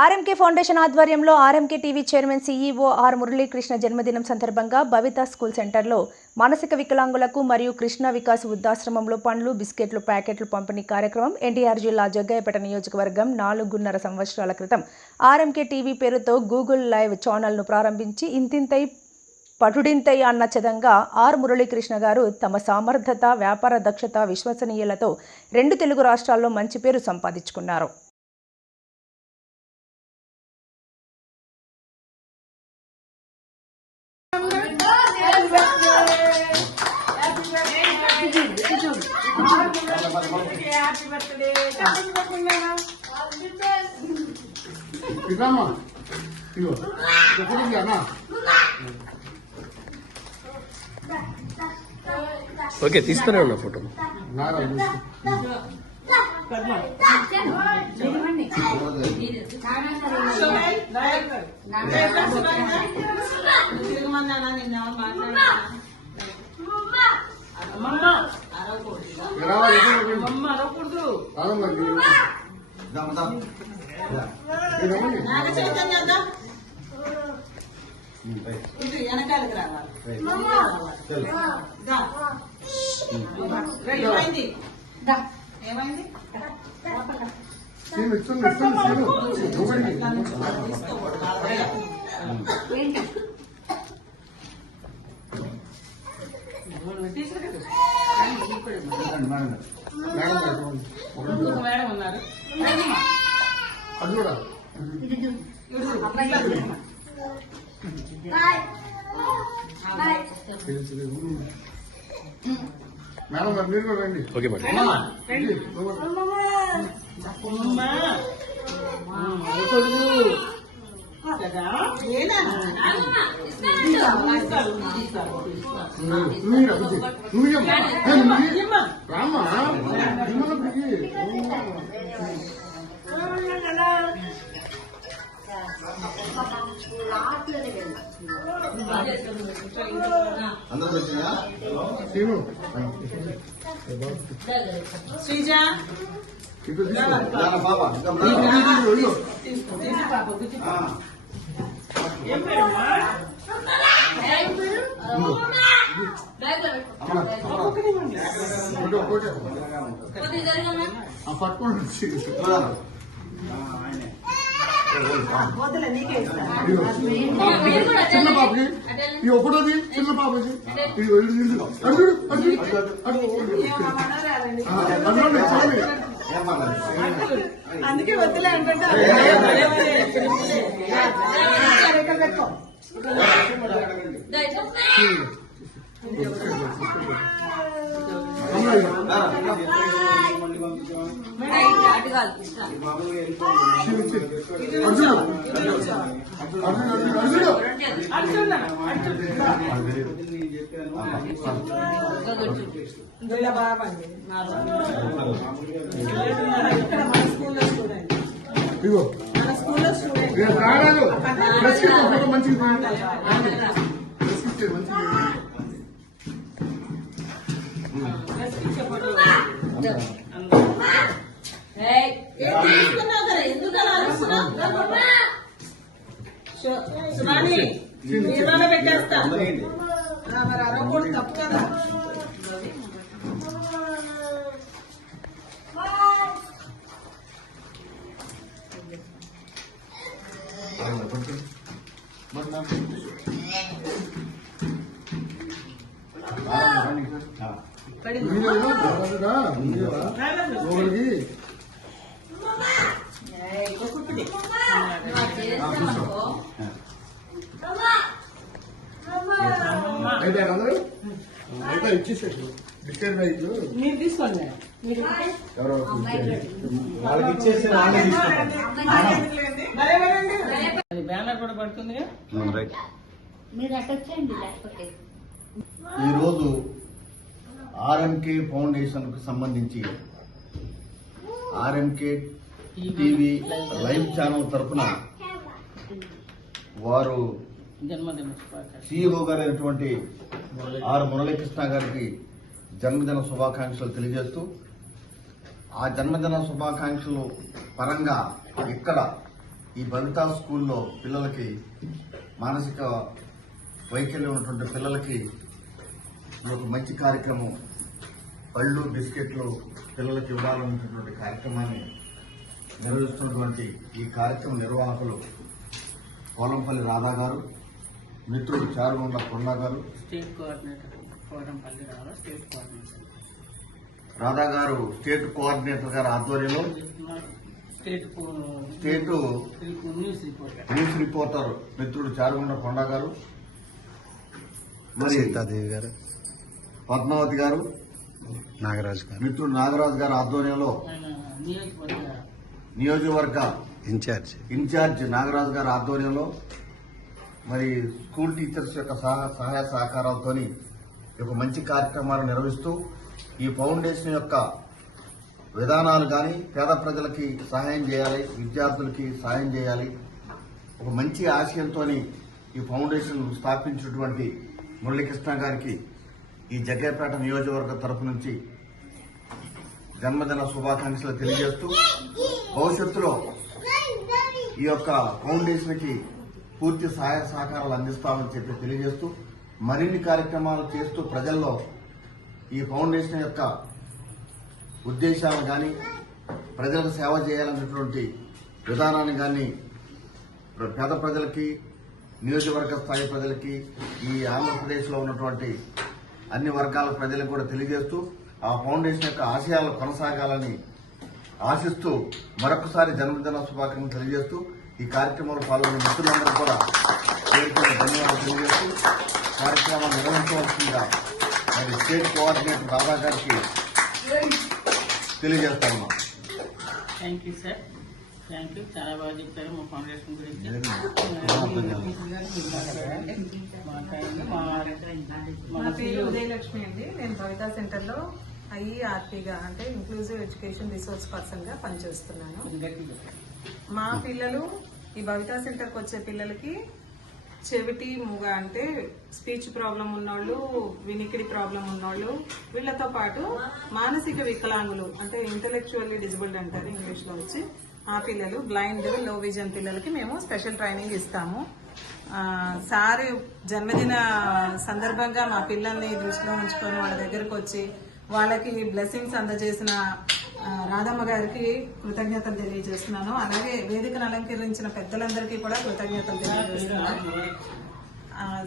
RMK foundation ఆధ్వర్యంలో RMK TV chairman CEO are Muralikrishna జన్మదినం సందర్భంగా భవిత స్కూల్ సెంటర్లో మానసిక వికలాంగులకు మరియు కృష్ణ వికాస్ వృద్ధాశ్రమంలో పండ్లు బిస్కెట్లు ప్యాకెట్లు పంపిణీ కార్యక్రమం ఎన్టీఆర్ జిల్లా జగ్గయ్యపేట నియోజకవర్గం 4.5 సంవత్సరాల క్రితం ఆర్ఎంకే టీవీ పేరుతో గూగుల్ లైవ్ ఛానల్ను ప్రారంభించి ఇంతింతై పటుడింతై అన్న చదంగా ఆర్ మురళీకృష్ణ గారు తమ సమర్థత వ్యాపార దక్షత విశ్వసనీయతతో 2 తెలుగు రాష్ట్రాల్లో మంచి పేరు సంపాదించుకున్నారు. ఓకే తీస్తూనే ఉన్నా ఫోటో. వెనకాలకి రావాలి. ఏమైంది? మేడం ఉన్నారు. మేడం మీరు కూడా రండి. Okay madam. రామ్మా శ్రీజ పట్టుకోండి. చిన్న పాపకి ఈ ఒకటోది చిన్న పాపకి అందుకే వద్దులే అంటే మంచిగా పెట్టేస్తా మరి అరవకూడదు, తప్పు కదా. అయితే ఇచ్చేసాడు బిస్కెట్ రైతు మీరు తీసుకోండి. బ్యానర్ కూడా పడుతుంది. ఈరోజు ఆర్ఎంకే ఫౌండేషన్ కు సంబంధించి ఆర్ఎంకే టీవీ లైవ్ ఛానల్ తరఫున వారు సిఇఓ గారైనటువంటి ఆర్ మురళీకృష్ణ గారికి జన్మదిన శుభాకాంక్షలు తెలియజేస్తూ ఆ జన్మదిన శుభాకాంక్షలు పరంగా ఇక్కడ ఈ భవితా స్కూల్లో పిల్లలకి మానసిక వైకల్యం ఉన్నటువంటి పిల్లలకి ఒక మంచి కార్యక్రమం పళ్ళు బిస్కెట్లు పిల్లలకి ఇవ్వాలన్నటువంటి కార్యక్రమాన్ని నిర్వహిస్తున్నటువంటి ఈ కార్యక్రమ నిర్వాహకులు కోలంపల్లి రాధా గారు, మిత్రుడు చారుగొండ కొండ గారు. స్టేట్ కోఆర్డినేటర్ కోరంపల్లి రావు, స్టేట్ కోఆర్డినేటర్ రాధా గారు స్టేట్ కోఆర్డినేటర్ గారి ఆధ్వర్యంలో స్టేట్ న్యూస్ రిపోర్టర్ మిత్రుడు చారుగొండ కొండ గారు, మరి సీతాదేవి గారు, పద్మావతి గారు, నాగరాజు గారు, మిత్రుడు నాగరాజు గారి ఆధ్వర్యంలో నియోజకవర్గ ఇన్ఛార్జ్ నాగరాజు గారి ఆధ్వర్యంలో మరి స్కూల్ టీచర్స్ యొక్క సహాయ సహకారాలతో ఒక మంచి కార్యక్రమాలు నిర్వహిస్తూ ఈ ఫౌండేషన్ యొక్క విధానాలు కానీ పేద ప్రజలకి సహాయం చేయాలి, విద్యార్థులకి సహాయం చేయాలి, ఒక మంచి ఆశయంతో ఈ ఫౌండేషన్ స్థాపించినటువంటి మురళీకృష్ణ గారికి ఈ జగ్గయ్యపేట నియోజకవర్గ తరఫు నుంచి జన్మదిన శుభాకాంక్షలు తెలియజేస్తూ భవిష్యత్తులో ఈ యొక్క ఫౌండేషన్ కి పూర్తి సహాయ సహకారాలు అందిస్తామని చెప్పి తెలియజేస్తూ మరిన్ని కార్యక్రమాలు చేస్తూ ప్రజల్లో ఈ ఫౌండేషన్ యొక్క ఉద్దేశాలు కానీ ప్రజలకు సేవ చేయాలనేటువంటి విధానాన్ని కానీ పేద ప్రజలకి, నియోజకవర్గ స్థాయి ప్రజలకి, ఈ ఆంధ్రప్రదేశ్లో ఉన్నటువంటి అన్ని వర్గాల ప్రజలకు కూడా తెలియజేస్తూ ఆ ఫౌండేషన్ యొక్క ఆశయాలు కొనసాగాలని ఆశిస్తూ మరొకసారి జన్మదిన శుభాకాంక్షలు తెలియజేస్తూ ఈ కార్యక్రమంలో పాల్గొన్న మిత్రులందరూ కూడా పేర్కొన్న ధన్యవాదాలు తెలియజేస్తూ కార్యక్రమాన్ని నిర్వహించవలసిందిగా మరి స్టేట్ కోఆర్డినేటర్ రాధా గారికి తెలియజేస్తా ఉన్నాం. Thank you sir, thank you. చాలా బాగా చెప్పారు మా ఫౌండేషన్ గురించి. నా పేరు ఉదయలక్ష్మి అండి. నేను భవితా సెంటర్లో ఐఆర్పీగా అంటే ఇంక్లూజివ్ ఎడ్యుకేషన్ రిసోర్స్ పర్సన్ గా పనిచేస్తున్నాను. మా పిల్లలు ఈ భవితా సెంటర్కి వచ్చే పిల్లలకి చెవిటి మూగ అంటే స్పీచ్ ప్రాబ్లం ఉన్నోళ్ళు, వినికిడి ప్రాబ్లం ఉన్నోళ్ళు, వీళ్ళతో పాటు మానసిక వికలాంగులు అంటే ఇంటెలెక్చువల్లీ డిజబుల్డ్ అంటారు ఇంగ్లీష్ లో వచ్చి, ఆ పిల్లలు బ్లైండ్, లో విజన్ పిల్లలకి మేము స్పెషల్ ట్రైనింగ్ ఇస్తాము. సార్ జన్మదిన సందర్భంగా మా పిల్లల్ని దృష్టిలో ఉంచుకొని వాళ్ళ దగ్గరకు వచ్చి వాళ్ళకి బ్లెస్సింగ్స్ అందజేసిన రాధమ్మ గారికి కృతజ్ఞతలు తెలియజేస్తున్నాను. అలాగే వేదికను అలంకరించిన పెద్దలందరికీ కూడా కృతజ్ఞతలు తెలియజేస్తున్నాను.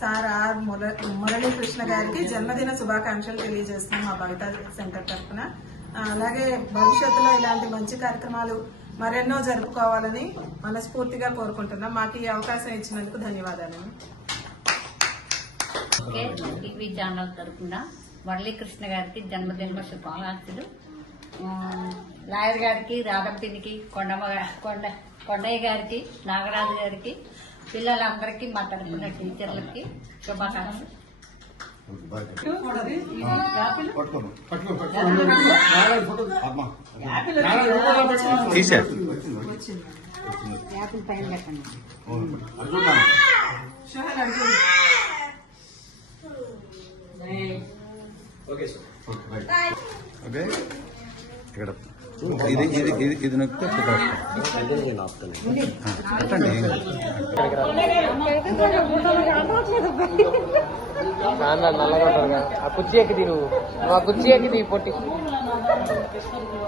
సార్ ఆర్ మురళీకృష్ణ గారికి జన్మదిన శుభాకాంక్షలు తెలియజేస్తున్నాం మా భవితా సెంటర్ తరఫున. అలాగే భవిష్యత్తులో ఇలాంటి మంచి కార్యక్రమాలు మరెన్నో జరుపుకోవాలని మనస్ఫూర్తిగా కోరుకుంటున్నాం. మాకు ఈ అవకాశం ఇచ్చినందుకు ధన్యవాదాలు. టీవీ ఛానల్ తరఫున మురళీకృష్ణ గారికి జన్మదిన శుభాకాంక్షలు. లాయర్ గారికి, రాధంపినికి, కొండయ్య గారికి, నాగరాజు గారికి, పిల్లలందరికీ మా తరఫున టీచర్లకి శుభాకాంక్షలు. యాపిల్ పైన పెట్టండి. Okay sir. ఓకే, ఇక్కడ ఇది నొక్కితే ఫోటో పెట్టండి. నల్లగా ఉంటారు కదా, ఆ కుర్చీ ఎక్కి నువ్వు ఆ కుర్చీ ఎక్కి పొట్టి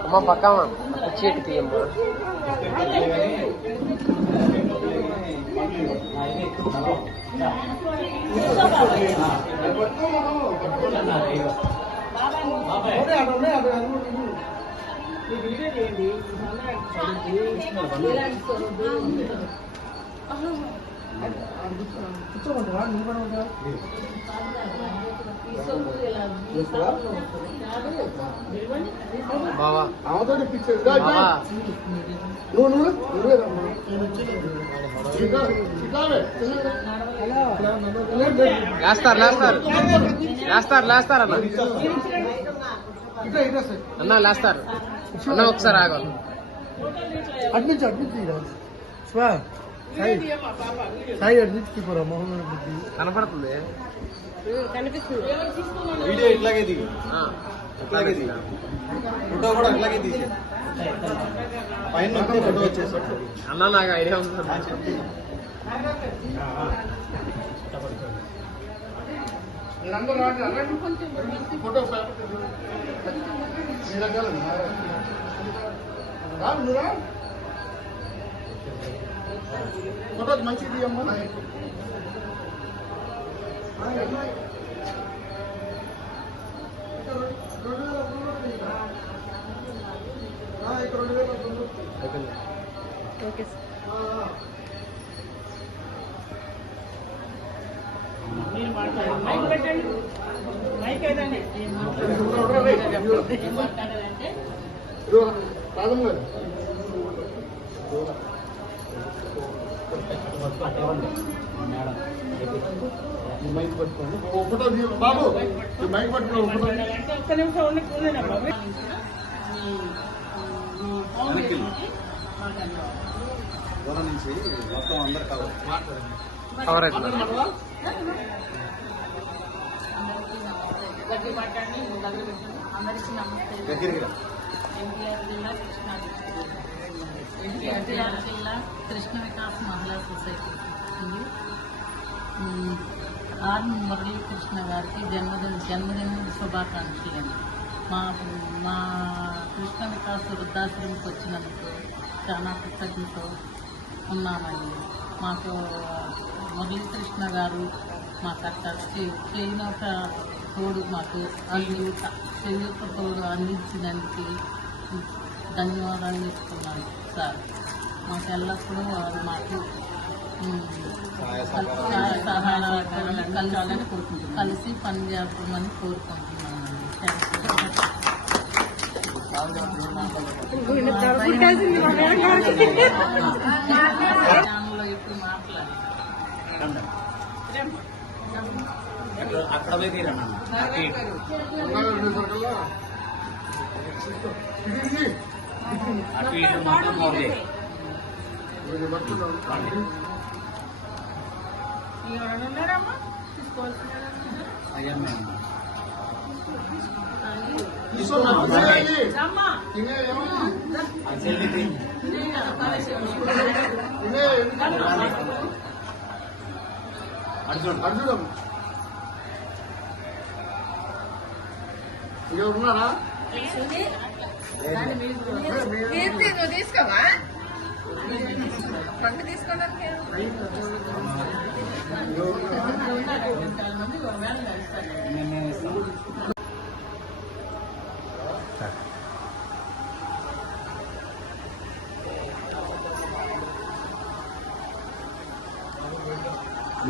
అమ్మ పక్కమ్మా, ఆ కుర్చీ ఎక్కి తీయమ్మా. బావా లేస్తారు అన్న లేస్తారు అన్న ఒకసారి ఆగాలి. అడ్మించి సాయి అడ్మించి కనపడుతుంది కనిపిస్తుంది. వీడియో ఇట్లాగే దిగు. అట్లాగే తీయ. ఫోటో కూడా అట్లాగే తీసే పైన నొక్కితే ఫోటో వచ్చేసి అన్న నాకు ఐడియా ఉంది మీరందరూ రాండి అలాంటి ఫోటో మీ దగ్గర రా నువ్వు రా ఫోటో మంచిది తీయమ్మా ఓకే మీరు మాట్లాడండి మైక్ పెట్టండి మైక్ ఏదండి ఏం మాట్లాడాలంటే రాదమ్మ గారు మైక్ పట్టుకోండి ఫోటో బాబు మైక్ పట్టుకోండి ఫోటో అంటే ఒక్క నిమిషం ఉండి కూర్చున్నా బాబు దూరం నుంచి మొత్తం అందరు కవర్ కవర్ అవుతుంది గట్టి మాట్లాడి దగ్గర పెట్టండి అందరికీ నమస్తే దగ్గరికి ఎన్టీఆర్ జిల్లా కృష్ణా ఎన్టీఆర్ జిల్లా కృష్ణ వికాస్ మహిళా సొసైటీ ఉంది. ఆర్ మురళీకృష్ణ గారికి జన్మదిన శుభాకాంక్షలు. మా కృష్ణ వికాస్ వృద్ధాశ్రమంకి వచ్చినందుకు చాలా కృతజ్ఞత ఉన్నామండి. మాకు మురళీకృష్ణ గారు మాకు అక్కడ చేయని ఒక తోడు మాకు చేయూత తోడు అందించినందుకు ధన్యవాదాలు ఇస్తున్నాను సార్. మాకు ఎల్లప్పుడూ వారు మాకు సహాయాలని కోరుకుంటున్నాను. కలిసి పనిచేద్దామని కోరుకుంటున్నాను. ఛానల్లో ఇప్పుడు మాట్లాడారు అక్కడ పోయి తీరన్నా అటు ఇటు మొత్తం ఓకే. ఎవరైనా ఉన్నారమ్మా తీసుకోవాల్సిన అమ్మా అర్జునం ఇక ఉన్నారా నువ్వు తీసుకోవా పండు తీసుకోవడానికి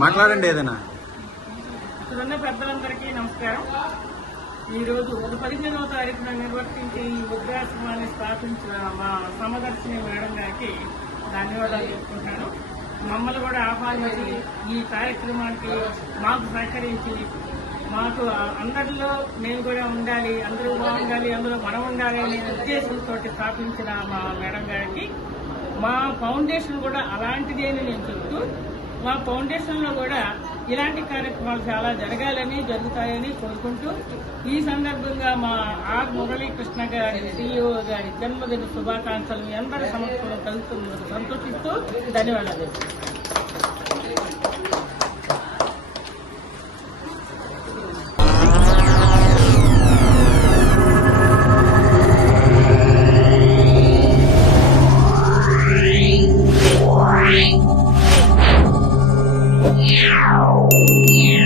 మాట్లాడండి ఏదైనా. ఇక్కడున్న పెద్దలందరికీ నమస్కారం. ఈరోజు 15వ తారీఖున నిర్వర్తించి ఈ వృద్ధాశ్రమాన్ని స్థాపించిన మా సమదర్శిని మేడం గారికి ధన్యవాదాలు చెప్పుకుంటాను. మమ్మల్ని కూడా ఆహ్వానించి ఈ కార్యక్రమానికి మాకు సహకరించి మాకు అందరిలో మేము కూడా ఉండాలి, అందరూ బాగుండాలి, అందులో మనం ఉండాలి అనే ఉద్దేశంతో స్థాపించిన మా మేడం గారికి మా ఫౌండేషన్ కూడా అలాంటిదే అని నేను చెప్తూ మా ఫౌండేషన్లో కూడా ఇలాంటి కార్యక్రమాలు చాలా జరగాలని జరుగుతాయని కోరుకుంటూ ఈ సందర్భంగా మా ఆర్ మురళీకృష్ణ గారి CEO గారి జన్మదిన శుభాకాంక్షలు మీ అందరి సమక్షంలో కలుస్తున్నందుకు సంతోషిస్తూ ధన్యవాదాలు. Yeah.